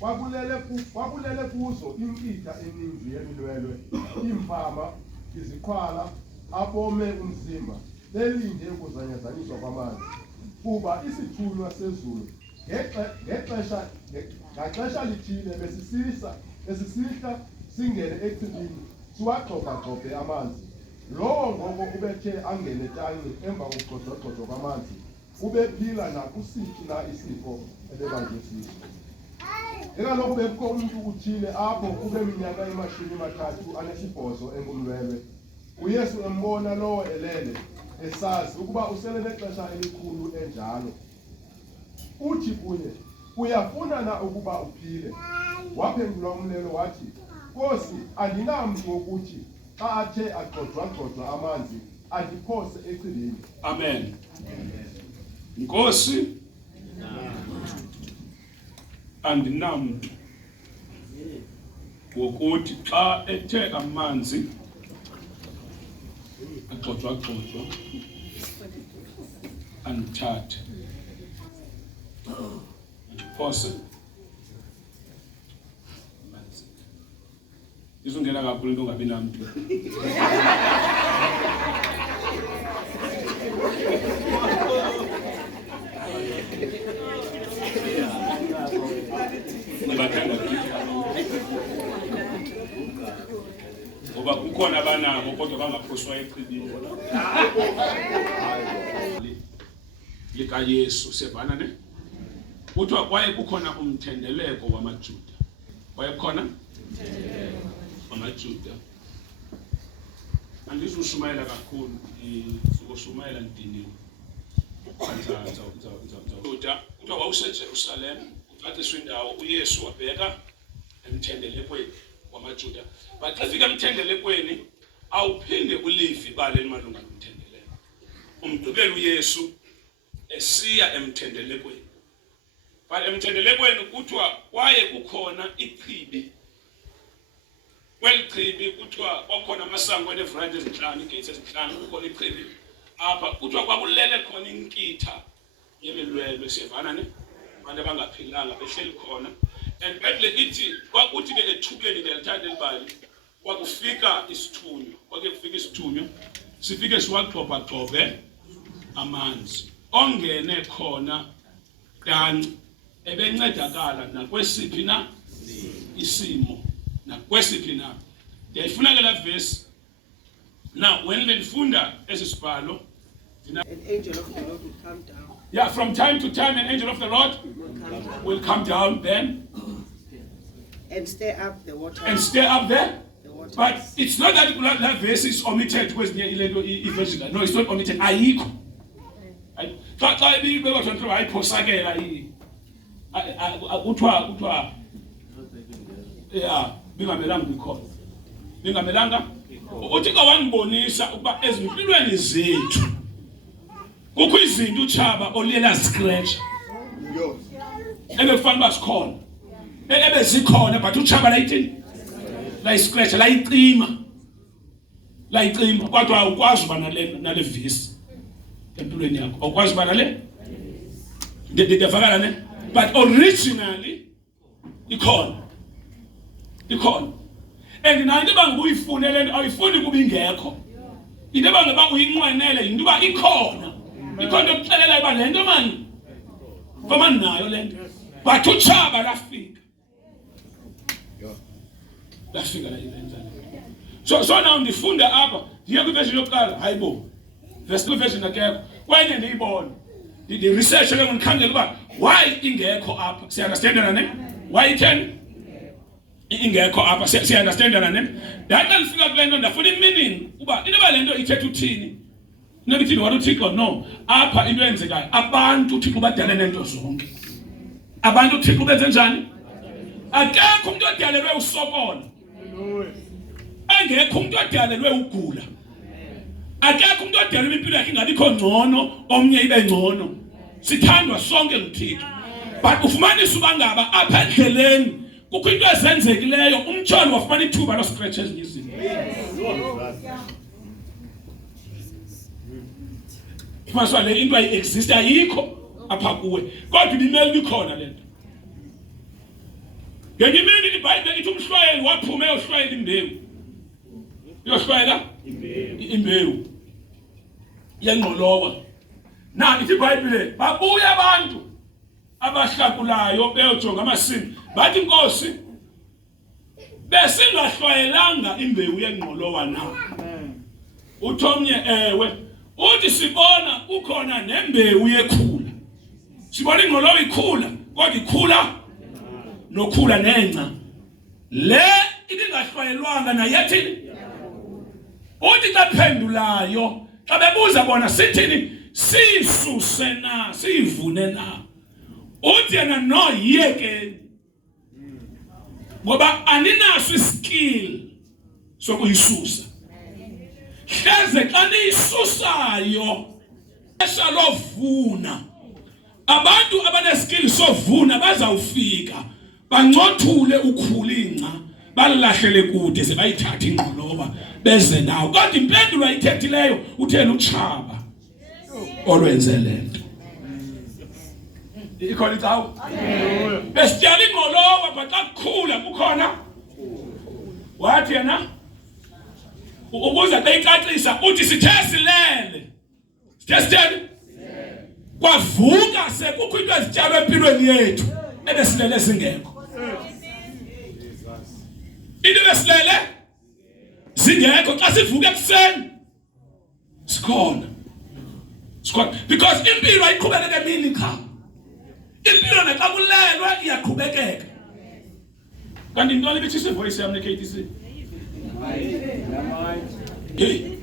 kwakulele kuzo inkitha eninzi yemilwelwe, imfama, iziqhwala, abome umzimba, belinde ukuzanyazaniswa kwamanzi. Kuba isithunywa sezulu ngexesha lithile besisihla singene echibini siwagxobhagxobhe amanzi. Lowo ngoko ubethe angene tanci emva kokugxodzwa kwamanzi, ubephila nakusiphi na isifo ebebanjwe siso. Ekaloku bekukho umuntu uthile apho minyaka 38 engumlwelwe. uYesu embona lowo elele, esazi ukuba usele nexesha elikhulu enjalo. Uthi kuye, uyafuna na ukuba uphile? Waphendula umlelo wathi, Nkosi, andinamntu wokuthi xa athe agxodzwa amanzi andiphose echibini. Amen. Nkosi, andinamntu wokuthi xa ethe amanzi agxodzwa andithathe andiphose. Izungena kakhulu into ungabi namntu. Ngoba kukhona abanabo kodwa bangaphoswa echibini. LikaYesu sevana ne? Kuthiwa kwaye kukhona umthendeleko wamaJuda. Kwaye khona wamaJuda. Andizushumayela kakhulu, ngizoshumayela ndiniwe. Juda kuthiwa wawuseJerusalem, ucaciswe indawo uYesu wabheka emthendelekweni wamaJuda. Xa fika emthendelekweni awuphinde ulive ibali elimalunga nomthendeleko. Umgqibelo uYesu esiya emthendelekweni. But emthendelekweni kuthiwa kwaye kukhona ichibi. Kweli chibi kuthiwa kwakhona amasango enevrayiti ezinhlanu, igates ezinhlanu, kukhona ichibi. Apha kuthiwa kwakulele khona inkitha yemilwelwe sevana ne? Abantu abangaphilanga behleli khona. And Bible ithi kwakuthi ke ethubeni ngelithanda elibali kwakufika isithunywa. Kwake kufika isithunywa sifike siwagxobhagxobhe amanzi. Ongene khona kanci ebencedakala nakwesiphi na isimo nakwesiphi na. Ndiyayifuna ke la verse. Now when benifunda esisibhalo, an angel of the Lord will come down. Yeah, from time to time an angel of the Lord will come down then and stir up the water. And stir up there. The water. But it's not that verse is omitted because no, it's not omitted. Ayikho. Xa ibikwe kuthiwa ayiphosakela kuthiwa yeah, bingamelanga bikhona. Bingamelanga uthi ka wanibonisa ukuba ezimpilweni zethu kukho izinto utshaba olela scratch. Ebekufanele basikhona. Ebezikhona but utshaba la scratch la icima. Kodwa awukwazi uba nale visi empilweni yakho. Awukwazi uba nale. Ndiyafakala ne? But originally ikhona. And na into banga uyifunele lento awuyifuni kuba ingekho. Into banga ba uyinqwenele into ba ikhona. Ikhona ukuxelela uba lento manje ngoma nayo lento. But utshaba lafika. Lafika la yenzani. So now ndifunda apha ndiye kwiversion yokuqala hayibo. Verse 2 version akekho. Kwenye ndiyibona. The research le ngikhangela uba why ingekho apha. Siya understand na ne? Why can ingekho apha siya understand na ne? Ndathi ngifika kulento ndafuna i-meaning uba into ba lento ithetha uthini. Nebithini wathi uThixo no apha into yenzekayo abantu uThixo badale nento zonke. Abantu uThixo benze njani? Akekho umuntu odalelwe usokola. Engekho umuntu odalelwe ugula. Akekho umuntu odalelwe impilo yakhe ingabikho ngcono omnye ibe ngcono. Sithandwa sonke nguThixo. But ufumanisa ubangaba apha endleleni kukho into ezenzekileyo umtsholo wafumana ithuba lo scratch ezinye izinto. Kumaswa le into exist ayikho apha kuwe. Kodwa ibimeli ikhona lento. ngenye imini iBhayibheli ithi umhlwayeli waphuma eyohlwayela imbewu. Yohlwayela imbewu. Yangqolowa. Na ithi iBhayibheli babuya abantu abahlakulayo beyojonga amasimi. Bathi inkosi besingahlwayelanga imbewu yengqolowa na. Uthomnye ewe. Uthi sibona ukhona nembewu yekhula. Sibona ingqolowa ikhula, kodwa ikhula nokhula nenca. Le ibingahlwayelwanga nayathini? Uthi xa phendulayo, xa bebuza bona sithini? Sisuse na, sivune na. Uthi yena no yiyekeni. Ngoba aninaso iskill sokuyisusa. Hleze xa niyisusayo esalovuna. Abantu abaneskill sovuna bazawufika bancothule ukhulinqa balahlele kude sebayithatha ingqoloba beze nawo. Kodwa impendulo ayithethileyo uthena utshaba olwenze lento. Ikhona icawu. Besityala ingqoloba baxa kukhula kukhona. Wathi yena ukuze beyicacisa uthi sithe silele. Sithe kwavuka sekukho into ezityalwe empilweni yethu ebesilele singekho. Into besilele singekho xa sivuka ekuseni sikhona. Because impilo ayiqhubekeke emini cha. Impilo naxa kulelwe iyaqhubekeka. Kanti into libithi ivoice yami neKTC. Hey.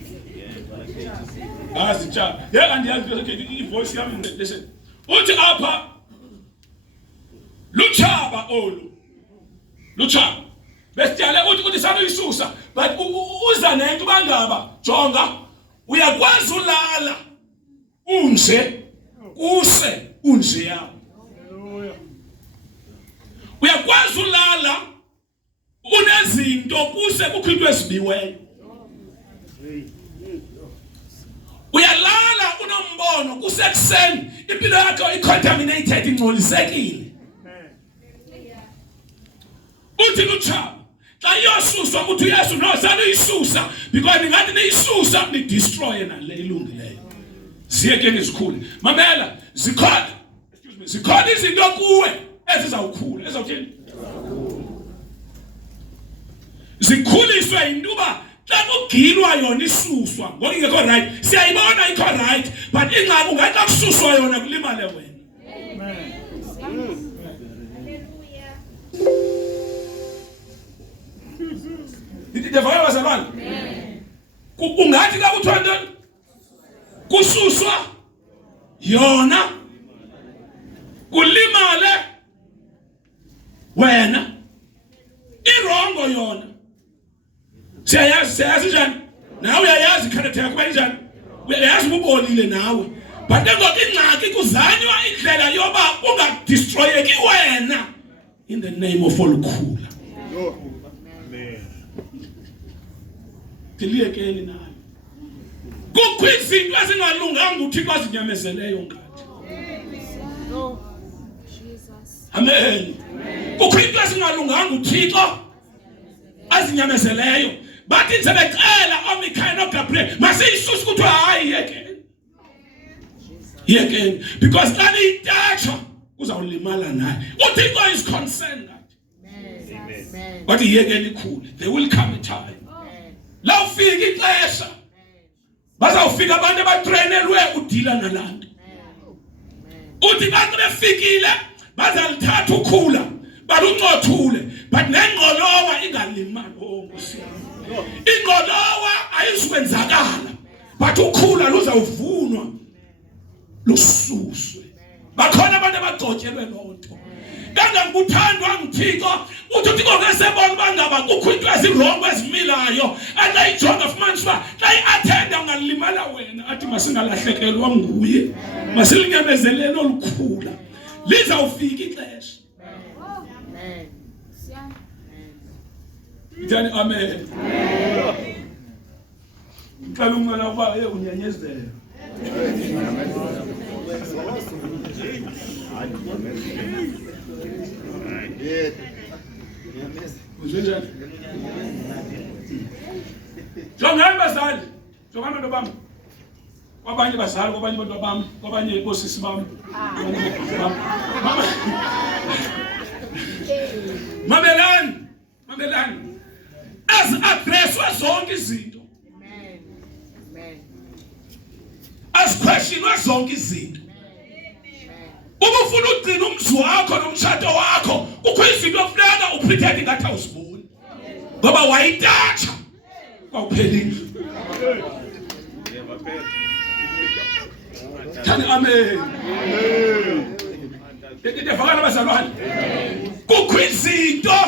Asicha. Yeah, and the voice yami listen. Uthi apha luchaba olu. Luchaba. Besityale uthi sanoyisusa, but uza nento bangaba jonga uyakwazi ulala unje kuse unje yakho. Uyakwazi ulala unezinto kuse kukho into ezibiweyo. Uyalala unombono kusekuseni impilo yakho icontaminated ingcolisekile. Uthi luchaba xa iyosuswa uthi Yesu no sanuyisusa because ningathi niyisusa ni destroy na le ilungileyo. Ziyekeni zikhule. Mamela zikhona. Excuse me. Zikhona izinto kuwe ezizawukhula ezawuthini? Zikhuliswe induba xa kugilwa yona isuswa ngoba ingekho right. Siyayibona ikho right but ingqabu ngathi akususwa yona kulimale wena. Amen. Ndivaya bazalwane. Ungathi la kuthiwa ntoni? Kususwa yona kulimale wena. Irongo yona. Siyayazi njani? Nawe uyayazi character yakho njani? Uyayazi ubolile nawe. But ngoba ingxaki kuzanywa indlela yoba ungadestroyeki wena in the name of olukhula. Tiliyekeni nayo. Kukho izinto ezingalunganga uThixo azinyamezeleyo ngathi. Amen. Kukho izinto ezingalunganga uThixo azinyamezeleyo. Bathi sebecela oMikhaya noGabriel masiyisusa ukuthi hayi yekeni because xa niyitatsha uzawulimala naye. uThixo is concerned that. Amen. But yekeni ikhule. There will come a time. La ufika ixesha bazawufika abantu abatrainelwe udila nalanto. Uthi bantu befikile bazalithatha ukhula baluncothule but nengqolowa ingalimali. Nkosi ingqolowa ayizukwenzakala but ukhula luzawuvunwa lususwe. Bakhona abantu abagcotshelwe lonto. Kanganguthandwa ngithixo uthi uThixo ngesebona bangaba kukho into ezirongo ezimilayo ayijonga fumaniswa xa iattenda ungalimala wena athi masingalahlekelwa nguye masilinyamezele olukhula lizawufika ixesha. Amen. Ithani amen. Ngicela umncane uba unyenyezele. Uzwenjani? Jongani bazali, jongani bantu bami. Kwabanye bazali, kwabanye bantu bami, kwabanye osisi bami. Mamelani, mamelani. Addresswe zonke izinto. Amen. Amen. Questionwe zonke izinto. Uma ufuna ugcina umzi wakho nomshado wakho, kukho izinto ofuneka upretend ngathi awuziboni. Ngoba wayitatsha kwawuphelile. Thani amen. Ndivakala bazalwane. Kukho izinto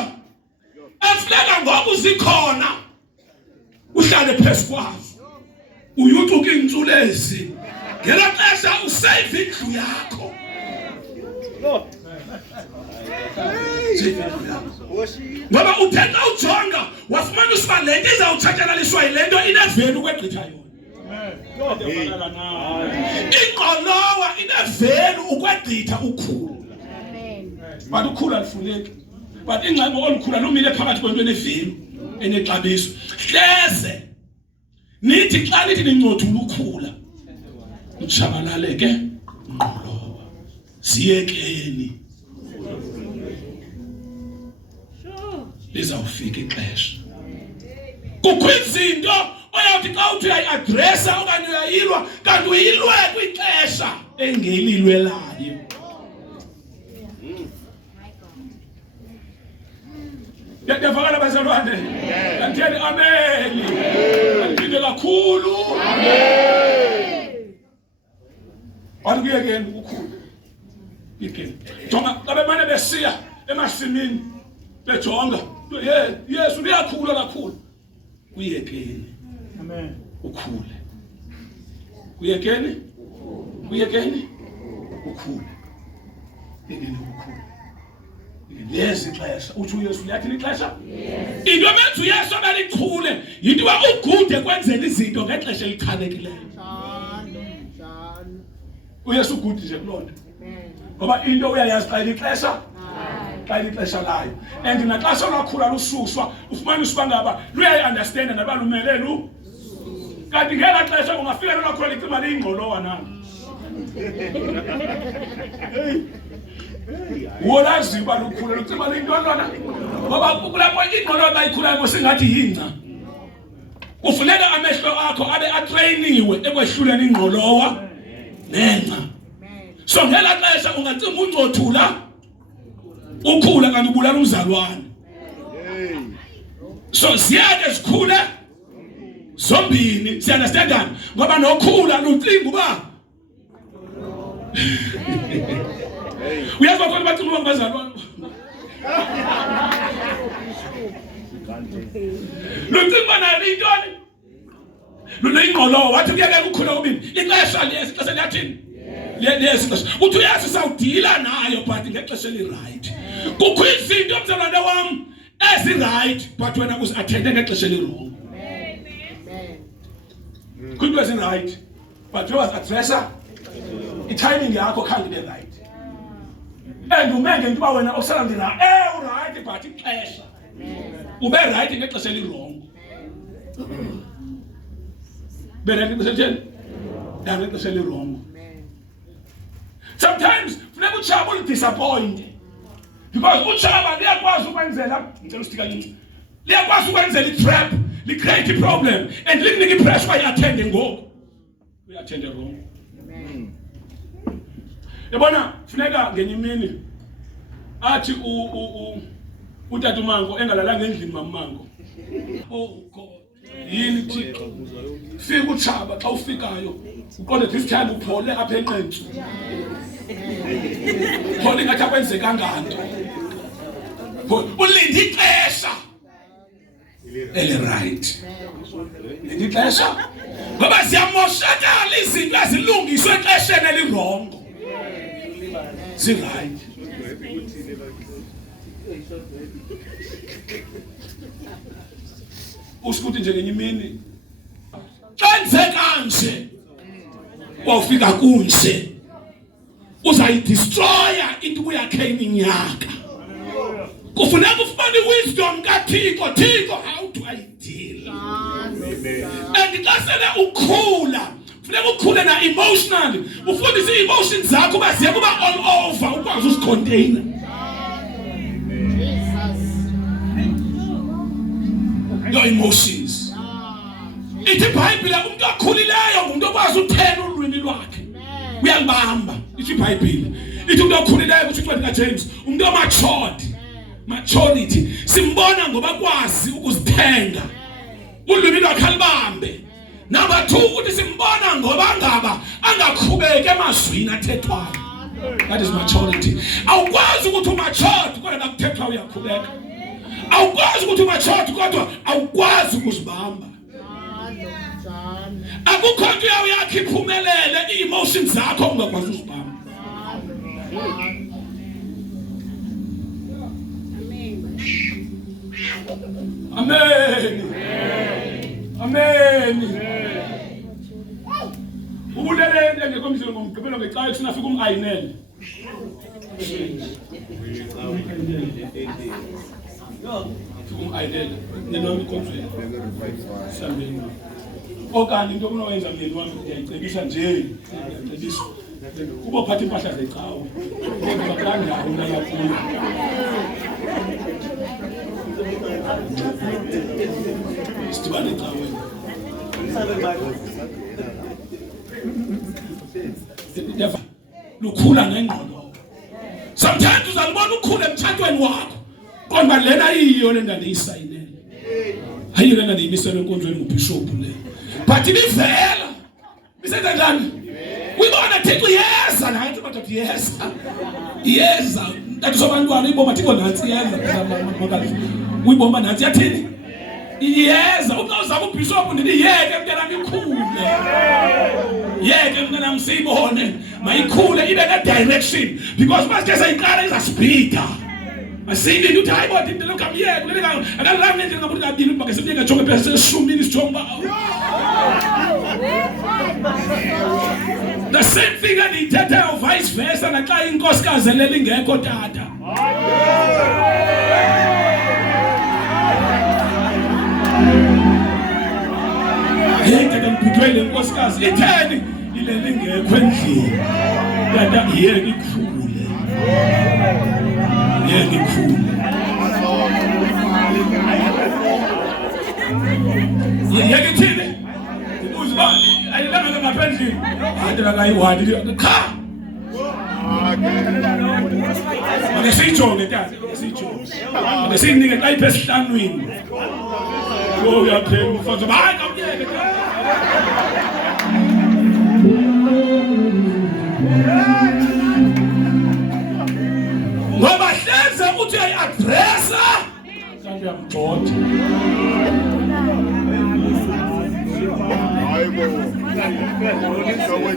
efuneka ngoku zikhona uhlale phezu kwazo. Uyutuka intsulezi. Ngela xesha usave indlu yakho. Ngoba uthetha ujonga wafumana usiba le nto izawutshatyalaliswa yile nto ineveni ukwegqitha yona. Ingqolowa ineveni ukwegqitha ukhula. But ukhula alifuneki. But ingxengo olukhula lumile phakathi kwento eneveni enexabiso. Hleze nithi xa nithi nincothula ukhula utshabalale ke ingqolowa. Ziyekeni. Lizawufika ixesha. Kukho izinto oyawuthi xa uthi uyayi-adressa okanye uyayilwa kanti uyilwe kwixesha engelilwelayo. Ndiyavakala bazalwane. Kantheni amen. Kanthini kakhulu. Andikuyekeni ukukhula. Ikeni. Jonga xa bemane besiya emasimini bejonga. Yesu liyakhula kakhulu. Uyekeni. Amen. Ukhule. Uyekeni? Uyekeni? Ukhule. Yekeni ukhule. Lezi xesha uthi uYesu liyathini ixesha? Into emenza uYesu abalichule yinto uba ugude kwenzela izinto ngexesha elichanekileyo. uYesu ugude nje kulonto. Ngoba into uyayazi xa ilixesha, xa ilixesha layo. And naxa solwakhula lususwa ufumana usibangaba luyayi-understanda naba lumele lu. Kanti ngela xesha ungafika lolwakhula licima liyingqolowa nalo. Wolazi uba lukhula lucima lintolwana. Ngoba kulapho ingqolowa bayikhulayo singathi yingca. Kufuneka amehlo akho abe atrayiniwe ekwehluleni ingqolowa nengca. So ngela xesha ungacima uncothula ukhula kanti ubulala umzalwane. So siyake sikhule zombini, siyanderstandana ngoba nokhula lucinga uba uyazi bakho bacinga uba ngabazalwane. Lucinga uba nayo liyintoni? Luluyingqolowa wathi kuyeke ukukhula kubini. Ixesha liyesi, ixesha liyathini? Liyesi ixesha. Uthi uyazi sawudila nayo but ngexesha eli-right. Kukho izinto mzalwane wam ezi-right but wena uzi-athende ngexesha eli-wrong. Kukho into ezi-right but wazi-adressa i-timing yakho khange ibe right. And umenge into uba wena usala ndina uright but ixesha ube right ngexesha eli-wrong. Bereke ngexesheni ngexesha eli-wrong. Sometimes funeka utshaba ulidisappointe because utshaba liyakwazi ukwenzela ngicela usithika kancinci, liyakwazi ukwenzela i-trap, li-create i-problem and likunika i-pressure uba yi-athende ngoku uyi-athende wrong. Yabona funeka ngenye imini athi utata uMango engalalanga endlini maMango. Oh God, yini Thixo? Fika utshaba xa ufikayo uqonde this time uphole apha enqentsu. Phole ngathi akwenzekanga nto. Ulinde ixesha eli-right. Linde ixesha ngoba ziyamoshakala izinto ezilungiswe exesheni eli-wrong. Zi-right. Usikuthi nje ngenye imini xenzeka nje kwawufika kunje uzayidestroya into uyakhe iminyaka kufuneka ufumane wisdom kaThixo. Thixo, how do I deal? And xa sele ukhula funeka ukhule na emotionally, ufundise ii-emotions zakho uba ziye kuba all over, ukwazi uzicontainer. Your emotions. Ithi iBhayibhile umuntu okhulileyo ngumuntu okwazi uthena ulwimi lwakhe. Uyalibamba. Ithi iBhayibhile. Ithi umuntu okhulileyo kusho incwadi kaJames, umuntu omatured. Maturity. Simbona ngoba kwazi ukuzithenga. Ulwimi lwakhe alibambe. Number 2 uthi simbona ngoba ngaba angakhubeki emazwini athethwayo. That is maturity. Awukwazi ukuthi umatured kodwa nakuthethwa uyakhubeka. Awukwazi ukuthi umatured kodwa awukwazi ukuzibamba. Akukho nto yakhe iphumelele ii-emotions zakho ungakwazi uzibamba. Amen. Amen. Ubulelende ngekho mzini ngomgqibelo ngexa esinafika umayinele. Umayinele. Nina ukontrol. Sambeni. Okanye into onoyenza mleni wami ngiyayicebisa nje. Ngiyacebisa. Kuba uphatha impahla zecawe. Kodwa kanjani la yakhulu. Isibane ecawe. Lukhula ngengqondo. Sometimes uzalibona ukhula emthathweni wakho. Kodwa lena iyiyo lenda ndiyisayinele. Hayi lena ndiyimisela enkonzweni ngubishop le. But ibivela. Bisenza njani? Uyibona Thixo yeza nathi bathi yeza. Yeza. Ndathi sobantwana ibomba Thixo nathi yeza makazi. Uyibomba nathi yathini? Yeza. Uzama ubishop ndithi yeke mntanami ikhule. Yeke mntanami siyibone. Mayikhule ibe ne direction because manje sayiqala izaspeeda. Asindi uthi hayi bodwa into lokamyeke kuleka akalami nje ngabuthi kabili ubake sebuyeka jonge phela seshumini isijonga. The same thing andiyithethayo vice versa naxa inkosikazi leli ingekho tata. Hey tata mphithwele inkosikazi itheni ileli ingekho endlini. Tata yeke ikhule. Yeke ikhule. Yeke ithini? Ayilanga ngaphandle hade la kayiwadi kha ake sijonge tata sijonge ake sinike xa iphe esihlanweni wo uyaphela umfana hayi kamyeke ngoba hlenze uthi ayi-adressa kanti uyamgxotha.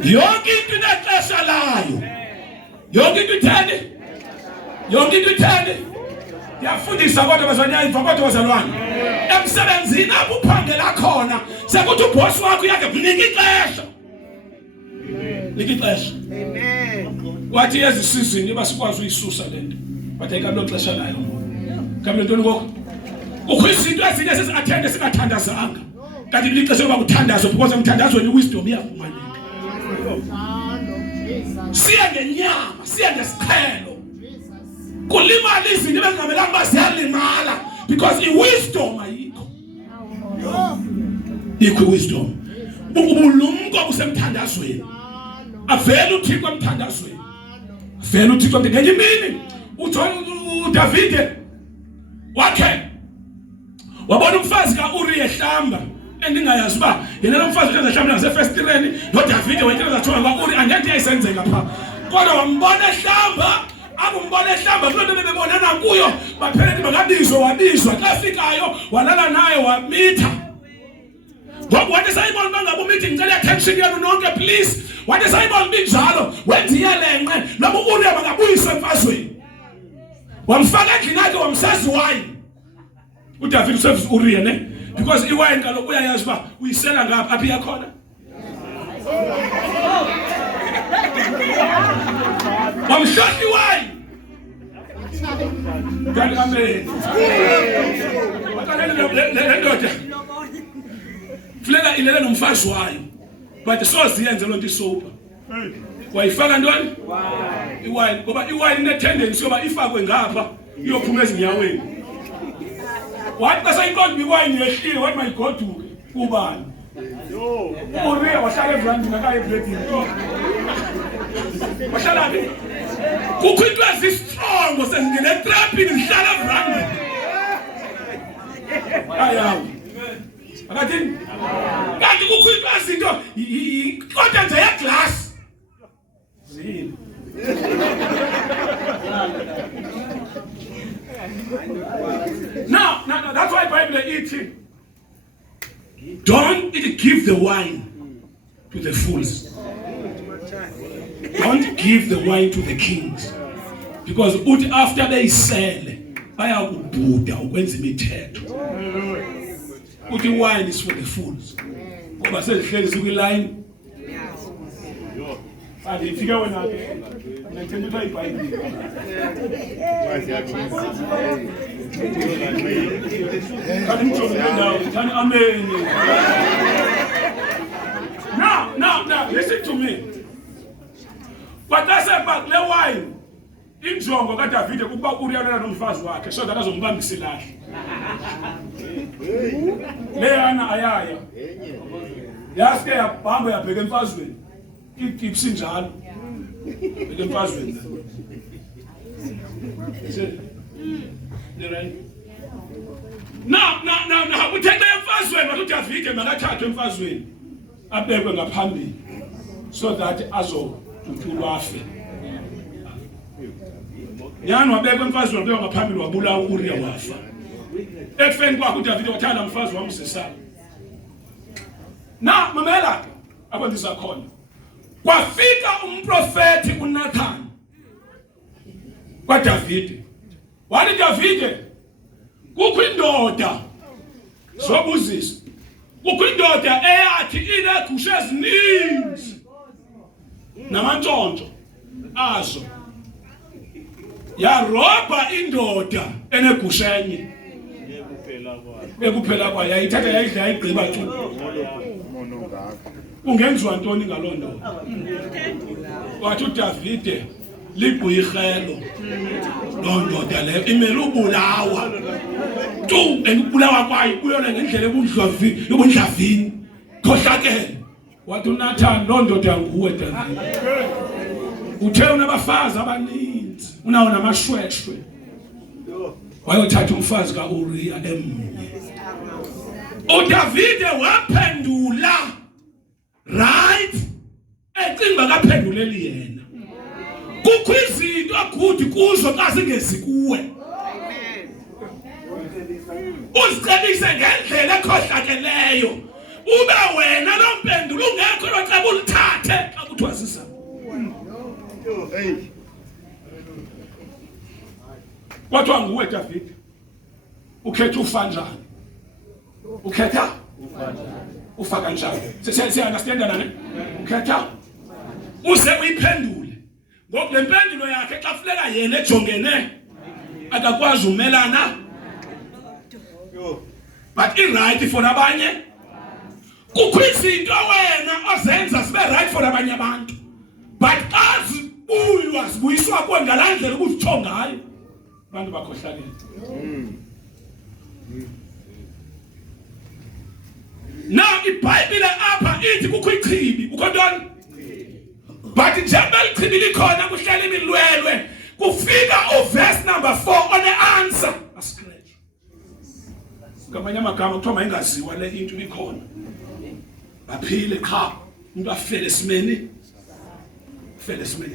Yonke into inexesha layo. Yonke into itheni? Yonke into itheni? Ndiyafundisa kodwa bazanyayiva kodwa bazalwane. Emsebenzini apho uphangela khona sekuthi ubhosi wakho uyake mnika ixesha. Nika ixesha. Amen. Wathi yezisizini iba sikwazi uyisusa lento. Bathe kamlo xesha layo. Kamlo ntoni ngoko? Kukho izinto ezinye sesiathende singathandazanga. Kanti lixesha loba kuthandazwe because emthandazweni wisdom iyafumaneka. Siye ngenyama, siye ngesiqhelo. Kulimala izinto ebengamelanga uba ziyalimala because i-wisdom ayikho. Ikho i-wisdom. Ubulumko busemthandazweni. Avele uThixo emthandazweni. Avele uThixo ngenye imini uDavide wakhe wabona umfazi kaUriya ehlamba. Endingayazi uba yena lo mfazi uhlamba ngasefestireni noDavide wethu zathonga kaUriya angeke yayisenzeka pha. Kodwa wambona ehlamba, akumbona ehlamba kuloo nto bebonana kuyo baphela bakabizwa wabizwa xa fikayo walala naye wamitha. Ngoba wathi sayibona bangabe umithi ngicela attention yenu nonke please. Wathi sayibona binjalo wenza iyelenqe loba uUriya bangabuyisa emfazweni. Wamfaka endlini yakhe wamsazi wine. uDavide uservice uRiya ne because iwine kaloku uyayazi uba uyisela ngapha apha iyakhona. Wamhlohla iwine kanti amen bakalele le ndoda funeka ilele nomfazi wayo but soziyenze lonto isopa wayifaka ntoni iwine ngoba iwine ine tendency yoba ifakwe ngapha iyophuma ezinyaweni wathi xa sayinkonzo iwine yehlile wathi mayigoduke kubani uRia wahlala evrandini akaye ebredini wahlala phi kukho into ezistrongo sezingene etrapini zihlala evrandini ayawu akathini kanti kukho into ezinto kodwa nje yeglass zini now that's why Bible eating. Don't give the wine to the fools. Don't give the wine to the kings. Because after they sell, bayakubuda ukwenza imithetho. The wine is for the fools. Ngoba sezihleli zikwi-line. Andifika wena ke. Ngithemba ukuthi iBhayibheli. Amen. Now, listen to me. But that's about the wine. Injongo kaDavide kuba uRia nomfazi wakhe so that azombambisa ilahle. Leyana ayaya. Yaske yabhamba yabheka emfazweni. Igipsi njalo. Bheka emfazweni. Now, uthethe emfazweni but uDavide makathathwe emfazweni abekwe ngaphambili so that azodutshulwa afe. Yani wabekwe emfazweni wabekwe ngaphambili wabulawa uRia wafa. Ekufeni kwakhe uDavide wathanda umfazi wamsesana. Na mamela akwendisa khona. Kwafika umprofeti uNathan kwaDavide. Wathi Davide kukho indoda zobuzisa. Kukho indoda eyathi inegusha ezininzi namantshontsho azo. Yarobha indoda enegusha enye. Ekuphela kwayo yayithatha yayidla yayigqiba tu. Ungenziwa ntoni ngaloo ndoda? Wathi uDavide libuyirhelo loo ndoda leyo imele ubulawa tu ukubulawa kwayo kuyona ngendlela ebundlavini khohlakele. Wathi uNathan loo ndoda nguwe Davide. Uthe unabafazi abaninzi unawo namashweshwe wayothatha umfazi kaURia emnye. uDavide waphendula right ecinga kaphenduleli yena. Kukho izinto akuthi kuzo xa singezi kuwe. Uzicebise ngendlela ekhohlakeleyo ube wena lo mpendulo ungekho loceba ulithathe xa kuthiwa sisa. Kwathiwa nguwe Davide ukhetha ufa njani? Ukhetha ufa kanjani? Siya-understanda ne? Ukhetha uze uyiphendule. Ngoba le mpendulo yakhe xa funeka yena ejongene akakwazi umelana but i-right for abanye. Kukho izinto wena ozenza sibe right for abanye abantu but xa zibuyiswa kuwe ngalaa ndlela ubuzitsho ngayo abantu bakhohlakele. Now iBhayibhile apha ithi kukho ichibi kukho ntoni? But njengoba ichibi likhona kuhlala imilwelwe kufika uverse number 4 one-answer ascratch. Ngamanye amagama kuthiwa mayingaziwa le into ikhona. Baphile qha umuntu afele esimeni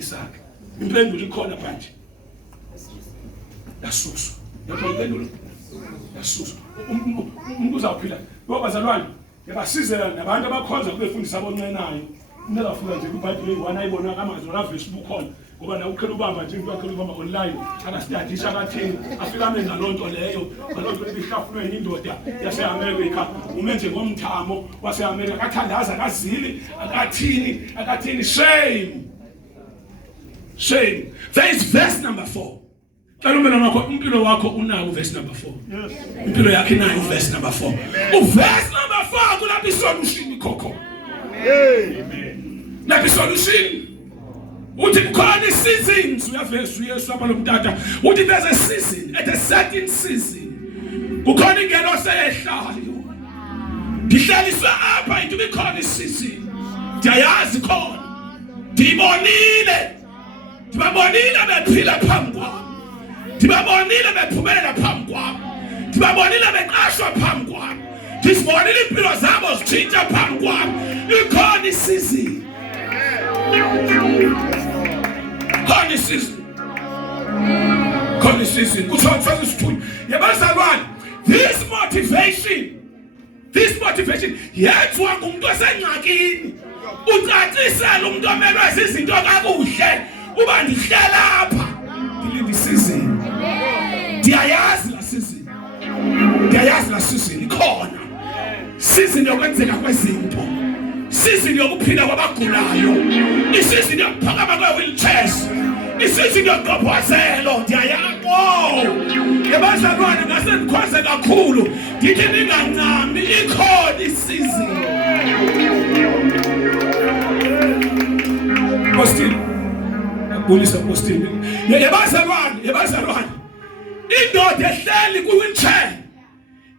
sakhe. Impendulo ikhona manje. Yasuswa. Impendulo yasuswa. Umuntu uzawuphila. Bazalwane yabasizela nabantu abakhonza kubefundisa aboncenayo. Umuntu azafunda nje kuBhayibheli one ayibona amazwi la Facebook khona ngoba na ukhela ubamba nje into yakhe ubamba online akastudisha akathini afika amenza lonto leyo ngaloo nto ebihlafulweni indoda yase-America umenze ngomthamo wase-America akathandaza akazili akathini shame. There is verse number 4 Mhlawumbe namakho impilo wakho unayo verse number 4. Impilo yakhe inayo verse number 4. Verse number 4 kulapho isolution ikhokho. Amen. Lapho isolution. Uthi kukhona seasons uyaverse uyesu apha lomtata. Uthi there's a season, at a certain season. Kukhona ingelo seyehlayo. Ngihlaliswa apha into kukhona season. Ndiyayazi khona. Ndibonile. Ndibabonile bephila phambi kwami. Ndibabonile bephumelela phambi kwami. Ndibabonile beqashwa phambi kwami. Ndizibonile impilo zabo zitshintsha phambi kwami. Ikhona isizini. Khona isizini. Khona isizini. Kuthonsa isithunywa. Yabazalwane, this motivation yenziwa ngumuntu osengxakini. Ucacisela umuntu omelwe izinto kakuhle. Uba ndihle lapha. Ndilinde isizini. Ndiyayazi la season ikhona. Season yokwenzeka kwezinto. Season yokuphila kwabagulayo. Isizini yokuphakama kwe-wheelchairs. Isizini yokuqophozelo. Ndiyayabo. Yabazalwane ngase ndikhwaze kakhulu. Ngithi ningancami ikhona isizini. Posting. Bulisa posting. Yabazalwane. Indoda ehleli ku-wheelchair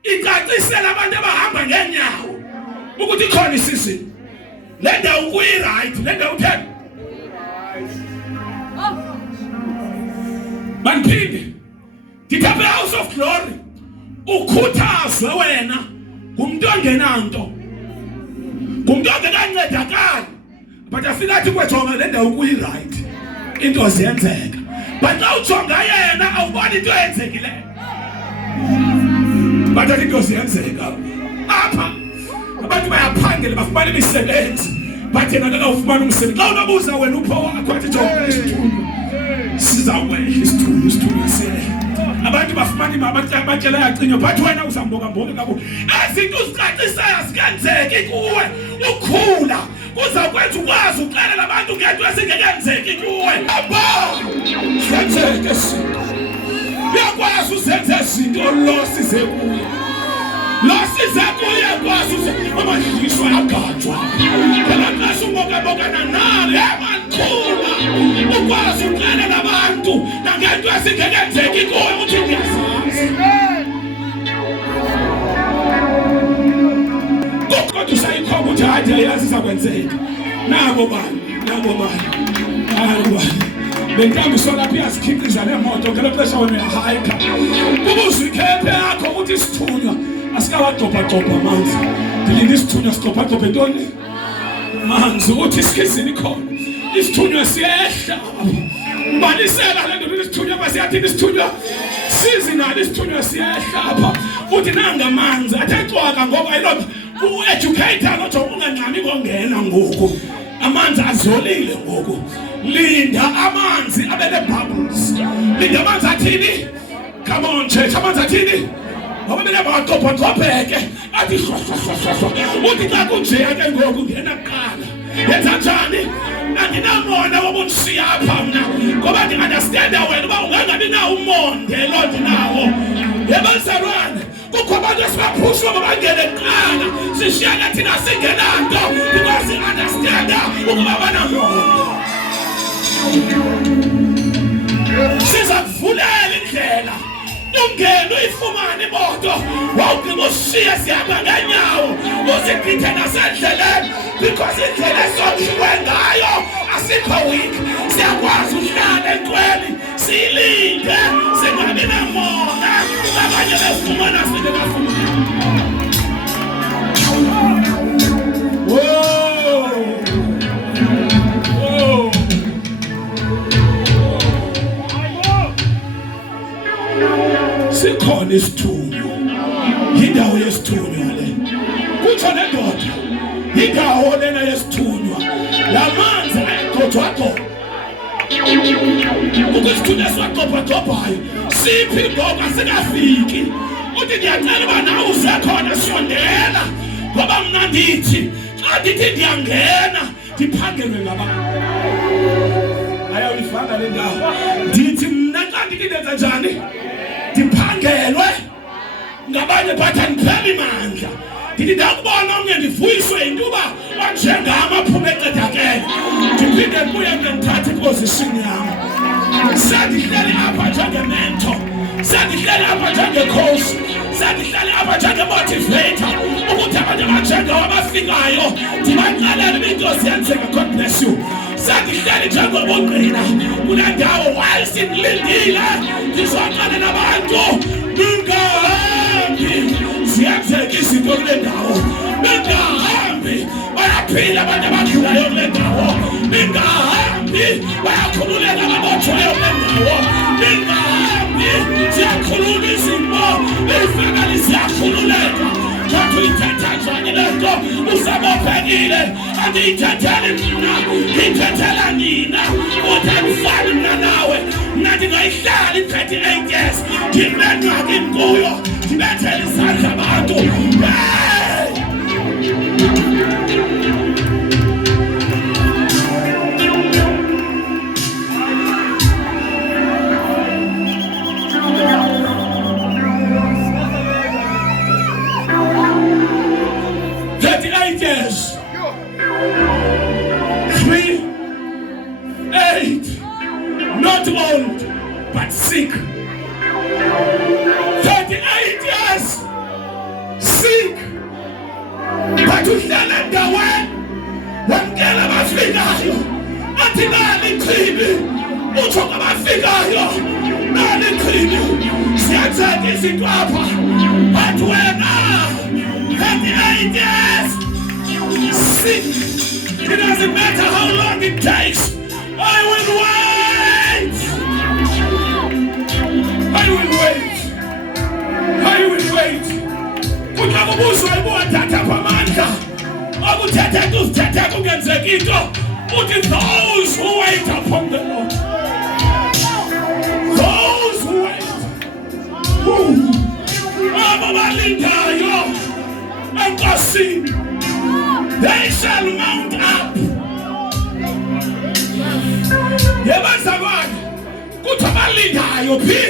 icacisela abantu abahamba ngenyawo ukuthi ikhona isizini. Le ndawo kuyi-right, le ndawo utheni. Bandiphinde ndithi apha eHouse of Glory ukhuthazwe wena ngumuntu ongenanto, ngumuntu ongekancedakali, but afikathi kwejonga le ndawo kuyi-right, into ziyenzeka. But xa ujonga yena awuboni into eyenzekileyo. But into ziyenzeka apha. Abantu bayaphangela bafumana imisebenzi, but yena akawufumani umsebenzi. Xa unobuza wena upho wakho athi jonga isithunywa sizawuwehla isithunywa siye. Abantu bafumana imali abatshela yacinywa, but wena uzambonga kakhulu. Ezinto uzicacisayo zikenzeki kuwe ukhula. Uzakwenza ukwazi uxelela abantu ngento ezingekenzeki kuwe. Senzeke izinto. Uyakwazi uzenze izinto losize kuye. Losize kuye kwazi amadliswa yagatshwa. Kalaqasha umokamoka nanali emankhula. Ukwazi uxelela abantu ngento ezingekenzeki kuwe uthi ndiyazazi. Kodwa usayikhomba ukuthi hayi ndiyayazi izakwenzeka. Nabo bani. Benkambi solapha iyazikhiqiza lemoto ngelo xesha wena uyahayikha. Ubuze ikhephe yakho ukuthi isithunywa asikawadobhadobha amanzi. Ndilinde isithunywa sidobhadobhe ntoni? Manzi ukuthi isikizini khona. Isithunywa siyehla. Ubanisela le nto isithunywa basiyathini isithunywa? Sizinalo isithunywa siyehla apha. Uthi nanga manzi athe cwaka ngoba yilona u-educator nothi ungancami kongena ngoku. Amanzi azolile ngoku. Linda amanzi abele bubbles. Linda amanzi athini? Come on church, amanzi athini? Ngoba mina baqophaqopheke athi shwa. Uthi xa kunje ake ngoku ngena kuqala. Yenza njani? Andinamona wobunisiya apha mna. Ngoba ndinganastenda wena uba ungangabi nawo umonde lo ndinawo. Yebazalwane. Kukho abantu esibaphushwa babangene kuqala. Sishiyana thina singenanto. Because understand ukuba banamonde. Sizakuvulela indlela. Ungene uyifumane imoto. Wawugqiba ushiye sihamba ngenyawo. Uzichithe nasendleleni. Because indlela esokhiwe ngayo asikho weak. Siyakwazi uhlala entweni. Silinde. Singabi namona. Abanye befumana singafumani. Sikhona isithunywa. Yindawo yesithunywa le. Kutsho nendoda. Yindawo lena yesithunywa. La manzi ayaqothwaqothwa. Ukwisithunywa siwaqophaqophayo. Siphi ngoba singafiki. Uthi ndiyacela uba nawe usekhona sondela. Ngoba mna ndithi xa ndithi ndiyangena ndiphangelwe ngabantu. Ayawuyifaka le ndawo. Ndithi mna xa ndithi ndenza njani ndiphangelwe ngabanye bathi andipheli mandla ndithi ndakubona omnye ndivuyiswe yintuba onjengam aphume encedakele ndiphinde ndibuye ndithathe iposition yam sendihleli apha njengemento sendihleli apha njengecoach sendihleli apha njengemotivator ukuthi abantu abanjengawo abafikayo ndibaxelele intosi yenzeka. God bless you. Sendihleli njengobungqina kule ndawo whilst ndilindile ndizoxelela abantu ningahambi ziyenzeka izinto kule ndawo ningahambi bayaphila abantu abagulayo kule ndawo ningahambi bayakhululeka ababotshwayo kule ndawo ningahambi ziyakhulula izimo izimali ziyakhululeka. Kodwa uyithetha njani le nto usabophekile andiyithetheli mina ngiyithethela nina ukuthi andifani mna nawe mna ndingayihlali 38 years ndinengxaki kuyo ndibethele izandla abantu. Years 3, 8, not old but sick. 38 years sick, but uhlala ndaweni wamkela abafikayo athi nali iqhibi utsho ngabafikayo nali iqhibi siyenzeka izinto apha but wena 38 years sick. It doesn't matter how long it takes. I will wait. I will wait. I will wait. Kuthakubuza ibothatha kwamandla. Akuthethe kuzithethe kungenzeka into. Uthi those who wait upon the Lord. Those who wait. Ababalindayo enkosini. They shall mount up. Yebazalwane kuthi abalindayo phi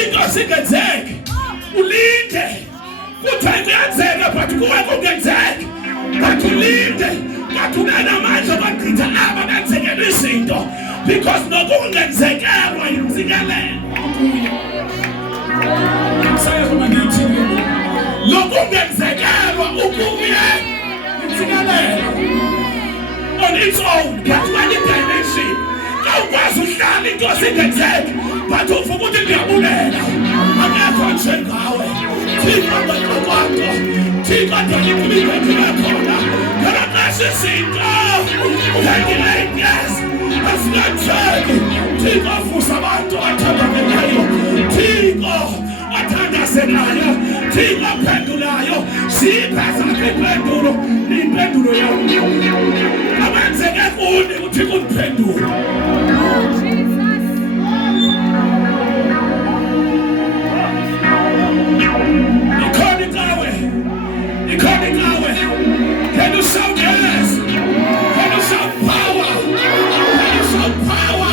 into singenzeke ulinde kuthi kuyenzeka but kuwe kungenzeki but ulinde but unamandla okugqitha aba benzekela izinto because nokungenzekelwa yintsikelelo kuye sayezoma ngithi nokungenzekelwa ukuye yintsikelelo on its own but when it dimension awukwazi uhlala into singenzeki but uvuka ukuthi ndiyabulela akekho njengawe thina bakwakwakho thina ndikubikethela khona ngalaqasha izinto 38 years asingatheki thina avusa abantu athandanayo thina athandazelayo thina aphendulayo siyipheza impendulo yami abenzeke kuni ukuthi kundiphendula. Can you shout yes? Can you shout power? Can you shout power?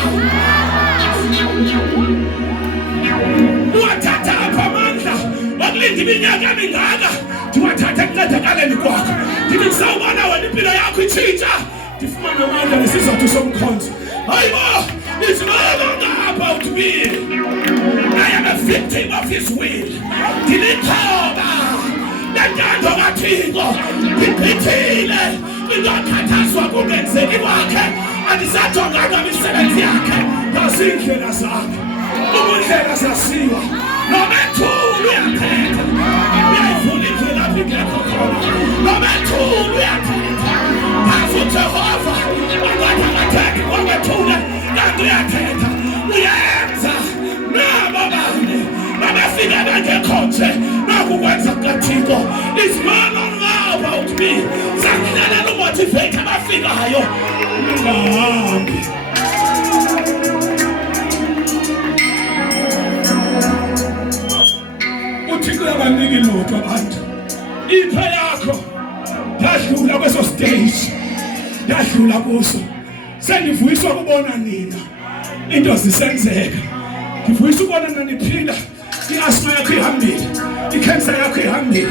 Wathatha apha amandla wakulinda iminyaka emingaka ndiwathatha ekuncedakale kwakho ndithi ndisawubona wena impilo yakho itshintsha ndifumane amandla nesizathu somkhonto. Hayibo, it's no longer about me. I am a victim of his will. Ndilithoba lentando kaThixo ndiphithile ingakhathazwa kungenzeki kwakhe andisajonganga imisebenzi yakhe nasindlela zakhe ubundlela sasiwa nomethulu uyathetha uyayifuna indlela bingekho khona nomethulu uyathetha phafu Jehova angathi akathethi kwamethule kanti uyathetha uyenza nabo bani babefika bangekho nje nakukwenza kukaThixo. It's no longer about me. Sakuhlalela umotivate abafikayo ungahambi. uThixo uyabanika ilutho abantu iphe yakho yadlula kweso stage yadlula kuso sendivuyiswa kubona nina into zisenzeka. Ngifisa ukubona nina niphinda. I-asthma yakho ihambile, i-cancer yakho ihambile,